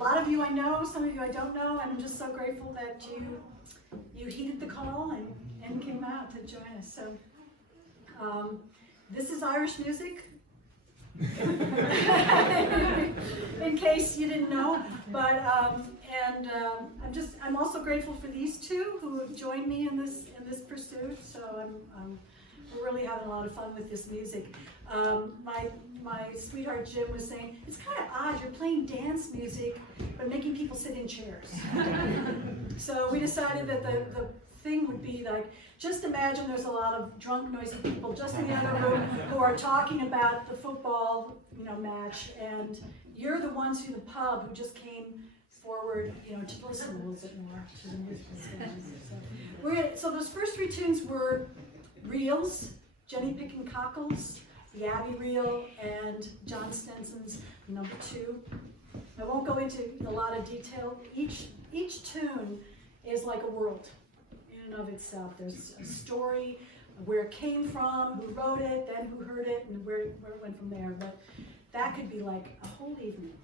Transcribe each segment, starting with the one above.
A lot of you I know, some of you I don't know, and I'm just so grateful that you heeded the call and came out to join us. So This is Irish music. In case you didn't know, but I'm also grateful for these two who have joined me in this pursuit. So we're really having a lot of fun with this music. My sweetheart Jim was saying it's kind of odd. You're playing dance music, but making people sit in chairs. So we decided that the thing would be like, just imagine there's a lot of drunk, noisy people just in the other room who are talking about the football, match, and you're the ones who the pub who just came forward, to listen a little bit more to the musical stand. So those first three tunes were reels, Jenny Picking Cockles, the Abbey Reel, and John Stenson's number 2. I won't go into a lot of detail. Each tune is like a world in and of itself. There's a story, where it came from, who wrote it, then who heard it, and where it went from there. But that could be like a whole evening.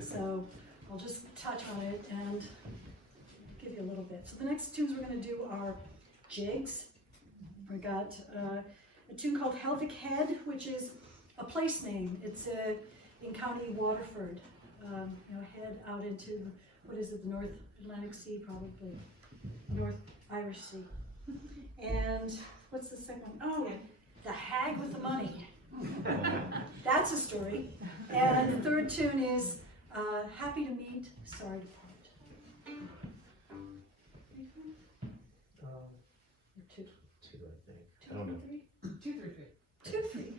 So I'll just touch on it and give you a little bit. So the next tunes we're going to do are jigs. We got a tune called Helvick Head, which is a place name. It's in County Waterford. Head out into, what is it, the North Atlantic Sea, probably. North Irish Sea. And what's the second one? Oh, The Hag with the Money. That's a story. And the third tune is Happy to Meet, Sorry to Part. Two. Two, I think. I don't know. 2, 3, 3. 2, 3.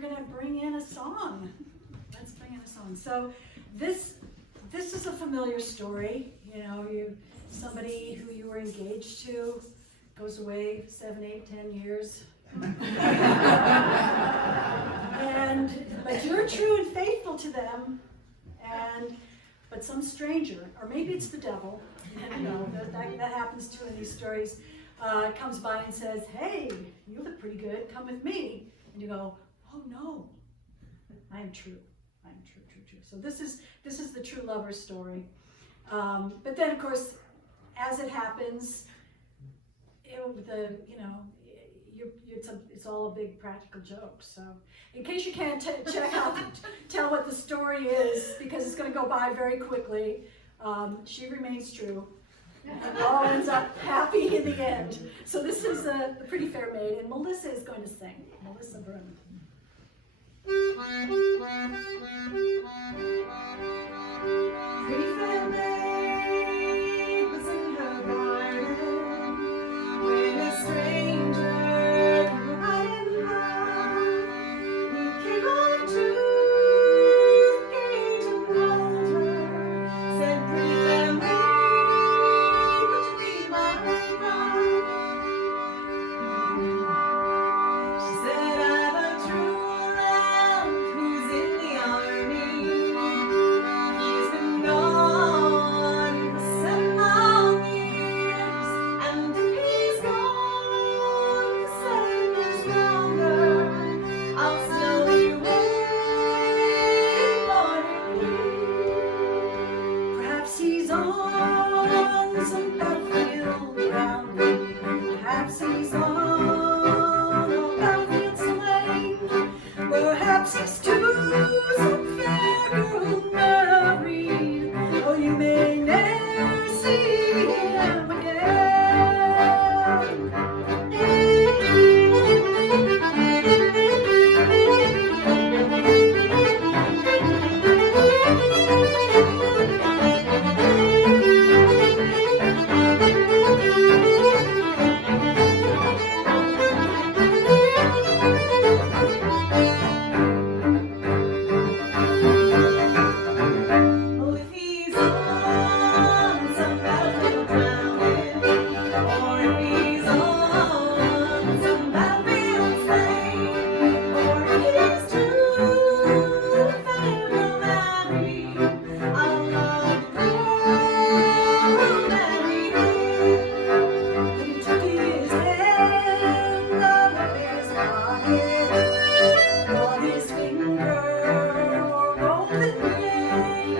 we're gonna bring in a song. Let's bring in a song. So this is a familiar story. You know, somebody who you were engaged to goes away 7, 8, 10 years. But you're true and faithful to them, but some stranger, or maybe it's the devil, you know, that happens too in these stories, comes by and says, hey, you look pretty good, come with me. And you go, oh no, I am true. I am true, true, true. So this is the true lover story. But then, of course, as it happens, it's all a big practical joke. So, in case you can't tell what the story is, because it's going to go by very quickly, she remains true, and it all ends up happy in the end. So this is the Pretty Fair Maid, and Melissa is going to sing. Melissa Brim. Pretty fair maid was in her garden when a stranger came by and by. He came up to the gate and called her, said, pretty fair maid, would you be my bride? She said, I've a true love who's in the army. He's been gone for 7 long years, and if he's gone for 7 years longer, I'll still be waiting for him. Perhaps he's on some battlefield ground. Perhaps he's on a battlefield slain. Perhaps he's to some fair girl married. Oh, you may never see him Oh, if he's on some battlefield drowning, or if he's on some battlefield slain, or if he's too fair to marry, I'll love the girl who'll marry him. and he took his hand out of his pocket, on his finger wore golden ring,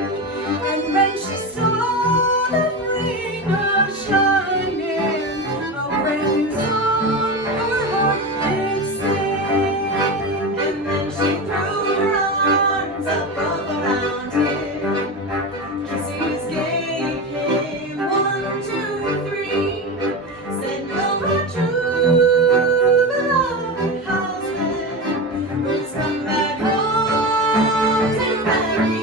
and when she saw that ring a-shining, a brand new song her heart did sing. And then she threw her arms above around him. Kisses gave him 1, 2, 3. Said, you're my true beloved husband, who's come back home to marry me.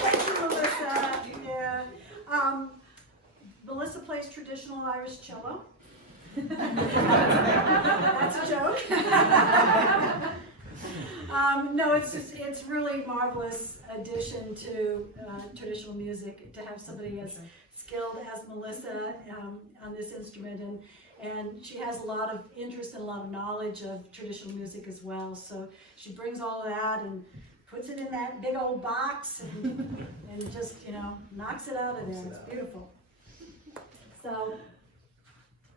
Thank you, Melissa. Yeah. Melissa plays traditional Irish cello. That's a joke. No, it's really marvelous addition to traditional music to have somebody as skilled as Melissa on this instrument, and she has a lot of interest and a lot of knowledge of traditional music as well. So she brings all of that and puts it in that big old box and just, knocks it out of there. It's beautiful. So,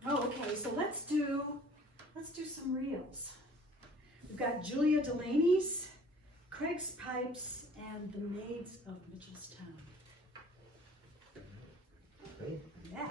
okay, so let's do some reels. We've got Julia Delaney's, Craig's Pipes, and the Maids of Mitchellstown. Great. Yeah.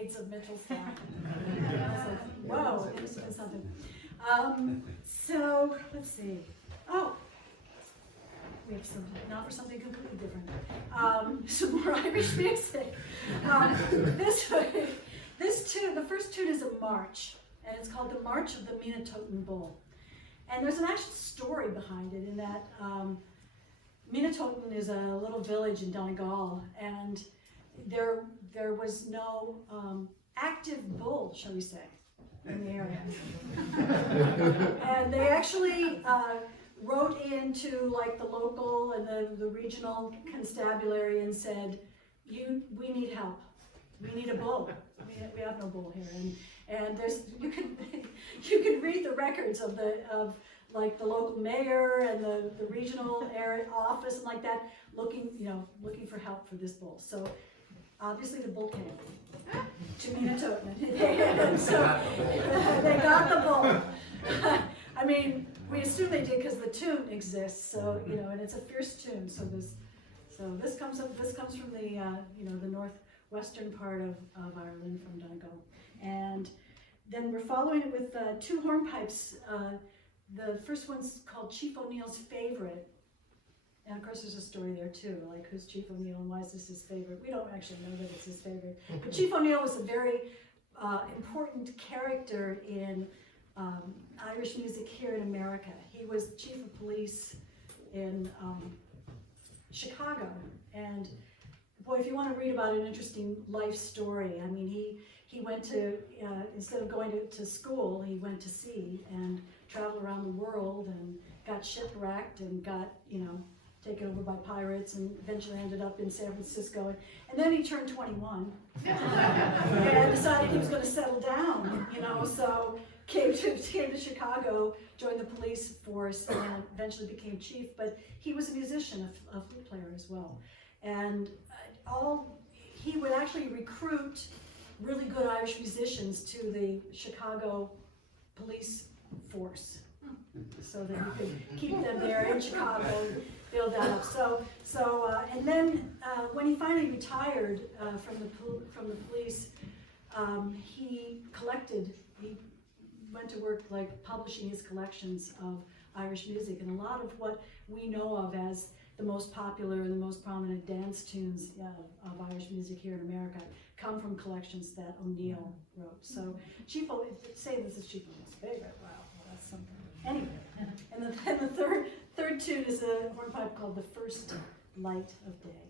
Maids of Mitchelstown. Whoa, it must have been something. So, let's see. Oh, we have some, now for something completely different. Some more Irish music. This tune, the first tune is a march, and it's called the March of the Minnetonka Bull. And there's an actual story behind it in that Minnetonka is a little village in Donegal, and there was no active bull, shall we say, in the area. And they actually wrote into like the local and the regional constabulary and said, we need help. We need a bull. We have no bull here. And there's you can read the records of like the local mayor and the regional area office and like that looking for help for this bull. So obviously the bull came to Minnetonka. And so they got the bull. I mean, we assume they did because the tune exists. So and it's a fierce tune. So this comes from the the northwestern part of Ireland, from Donegal. And then we're following it with two hornpipes. The first one's called Chief O'Neill's Favorite. And of course there's a story there too, like who's Chief O'Neill and why is this his favorite? We don't actually know that it's his favorite. But Chief O'Neill was a very important character in Irish music here in America. He was chief of police in Chicago. And boy, if you want to read about an interesting life story, I mean, he went to, instead of going to school, he went to sea and traveled around the world and got shipwrecked and got, taken over by pirates and eventually ended up in San Francisco. And then he turned 21 and decided he was going to settle down, so came to Chicago, joined the police force, and eventually became chief. But he was a musician, a flute player as well. And he would actually recruit really good Irish musicians to the Chicago police force, so that he could keep them there in Chicago, build that up. And then when he finally retired from the police, he went to work like publishing his collections of Irish music, and a lot of what we know of as the most popular and the most prominent dance tunes of Irish music here in America come from collections that O'Neill wrote. So say this is Chief O'Neill's favorite. Wow, well, that's something. Anyway, and the third tune is a hornpipe called The First Light of Day.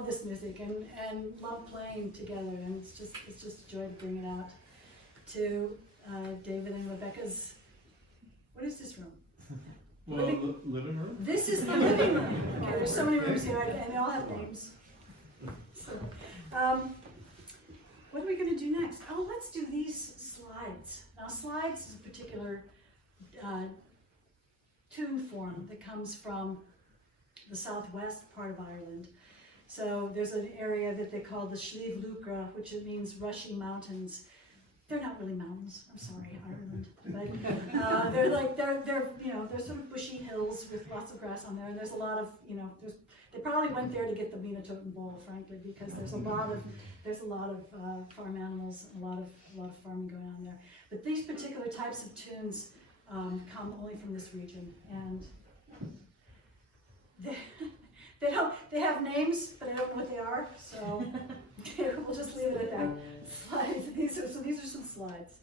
love this music and love playing together, and it's just a joy to bring it out to David and Rebecca's. What is this room? Well, living room? This is the living room. Okay, there's so many rooms here, and they all have names. So, what are we going to do next? Oh, let's do these slides. Now, slides is a particular tune form that comes from the southwest part of Ireland. So there's an area that they call the Slieve Lucra, which means rushy mountains. They're not really mountains. I'm sorry, Ireland, but they're sort of bushy hills with lots of grass on there, and there's a lot of they probably went there to get the Meenatoten bowl, frankly, because there's a lot of farm animals, a lot of farming going on there. But these particular types of tunes come only from this region, and they have names, but I don't know what they are, so we'll just leave it at that. Slides. These are some slides.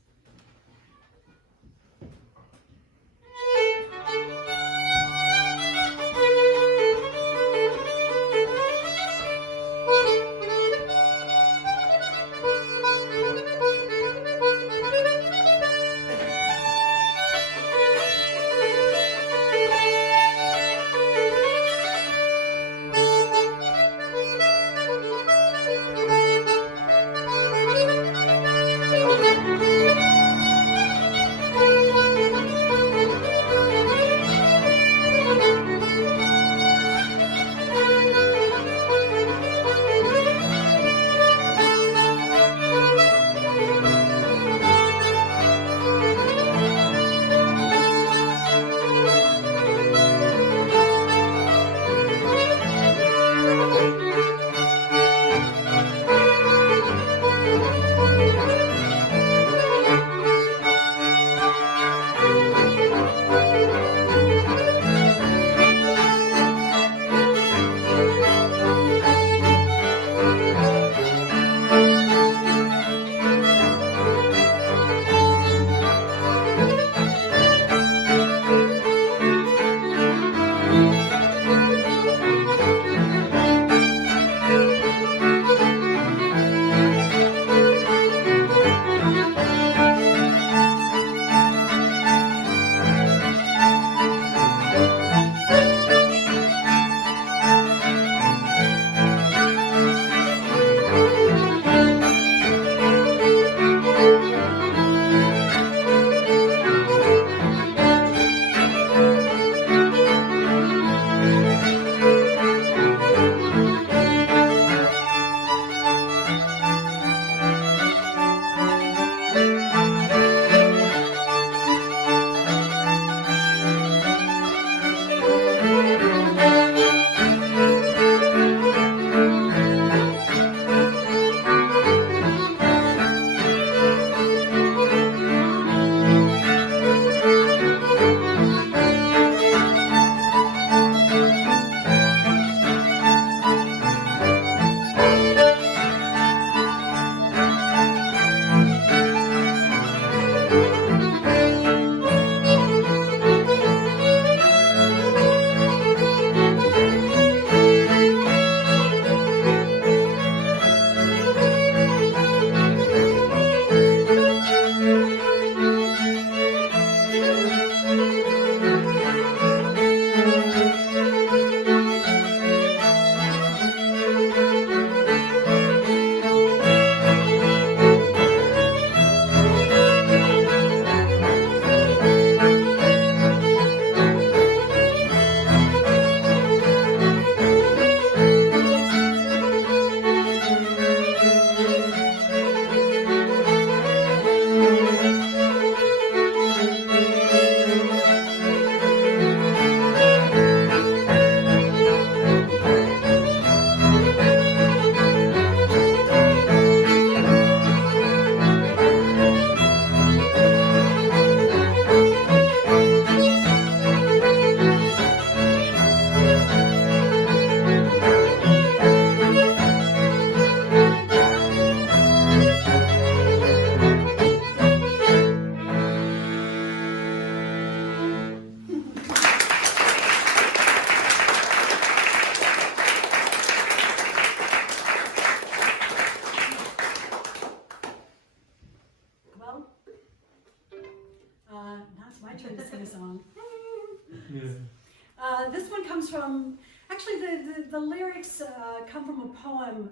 lyrics come from a poem.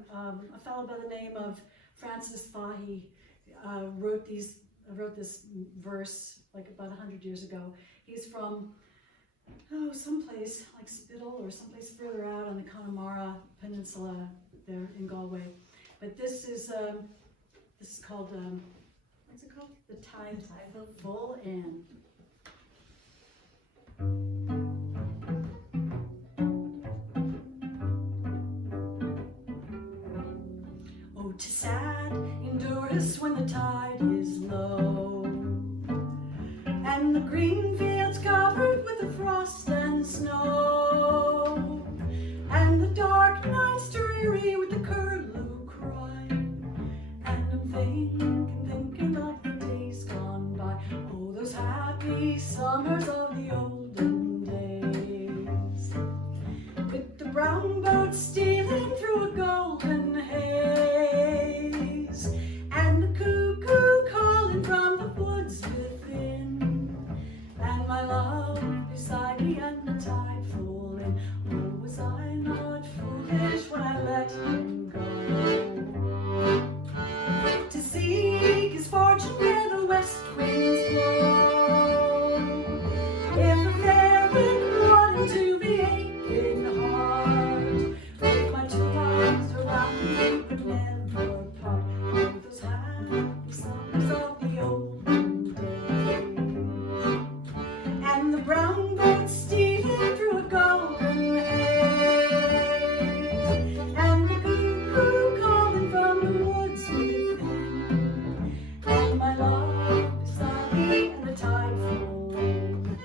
A fellow by the name of Francis Fahy wrote this verse like about 100 years ago. He's from someplace like Spittal or someplace further out on the Connemara Peninsula there in Galway. But this is called what's it called? The Tide Full In. Oh, 'tis sad in Doris when the tide is low, and the green fields covered with the frost and snow, and the dark nights dreary with the curlew cry, and I'm thinking of the days gone by. Oh, those happy summers of the olden days, with the brown boat stealing through a golden haze, and the cuckoo calling from the woods within, and my love beside me and the tide full in. Oh, was I not foolish when I let him go to seek his fortune where the west winds blow? If a fair wind brought him to the aching heart, with my two arms around me we would never part. Oh, those happy summers of the olden days, and the brown boat stealing through a golden haze, and the cuckoo calling from the woods within, and my love beside me and the tide full in.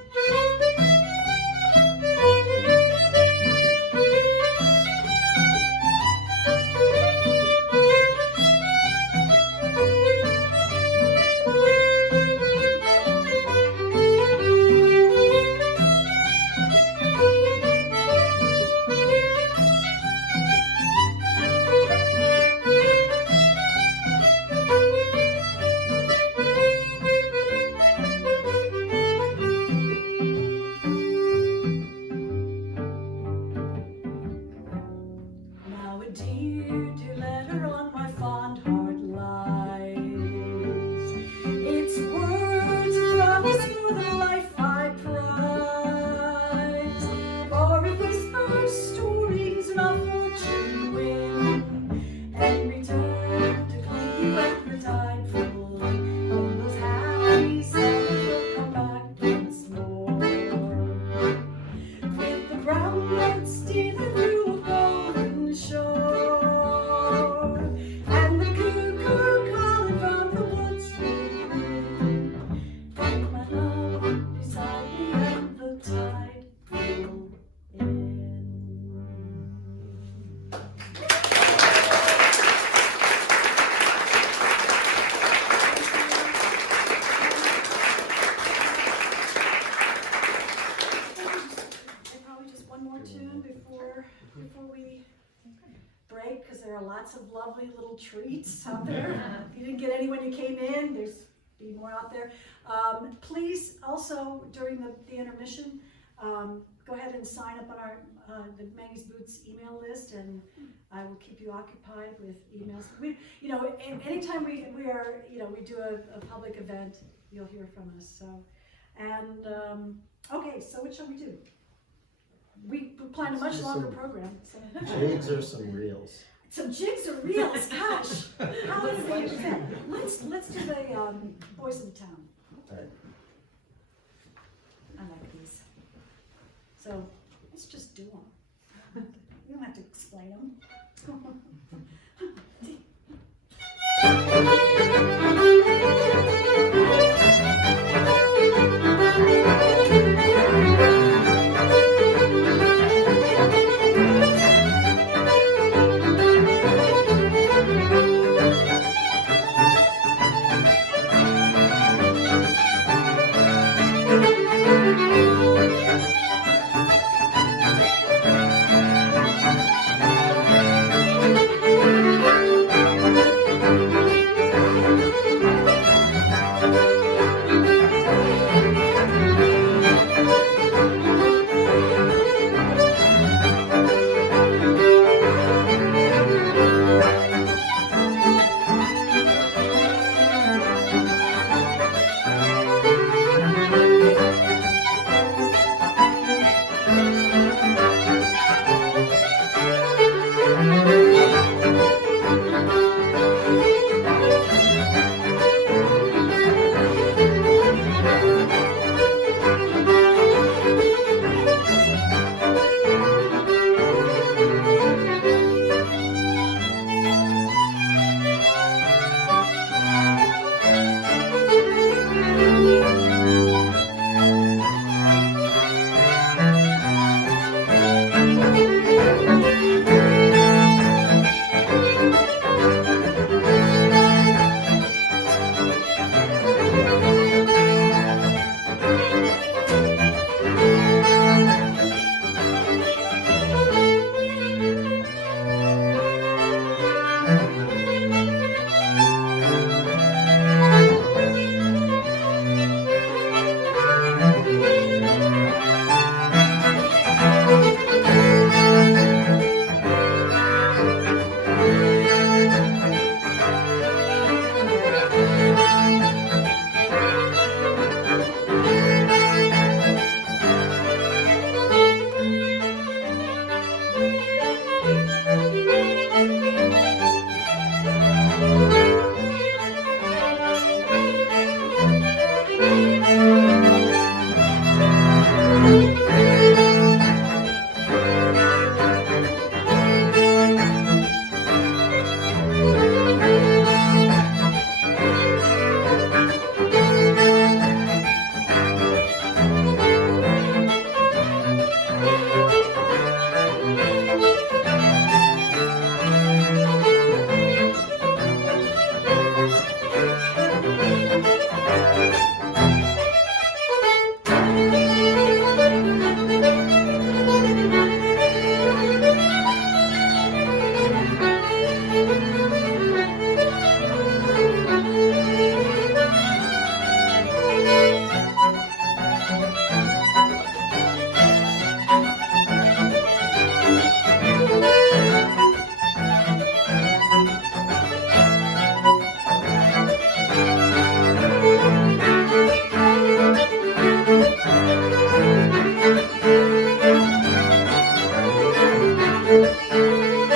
Now a dear, dear letter on my fond heart lies. Its words of promise more than life I prize. For it whispers stories and our fortune win, and return to claim you at the tide full in. And those happy summers will come back once more, with the brown boat stealing through a golden shore, and the cuckoo calling from the woods within, and my love beside me and the tide full in. And probably just one more tune before we break, because there are lots of lovely little treats out there. If you didn't get any when you came in, there's be more out there. Please also during the intermission, go ahead and sign up on our the Maggie's Boots email list, and I will keep you occupied with emails. We, anytime we are, we do a public event, you'll hear from us. So, and okay, so what shall we do? We planned a much longer program. So. Jigs or some reels? Some jigs or reels, gosh. How would we do that? Let's do the Boys in the Town. All right. I like these. So let's just do them. You don't have to explain them.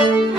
Thank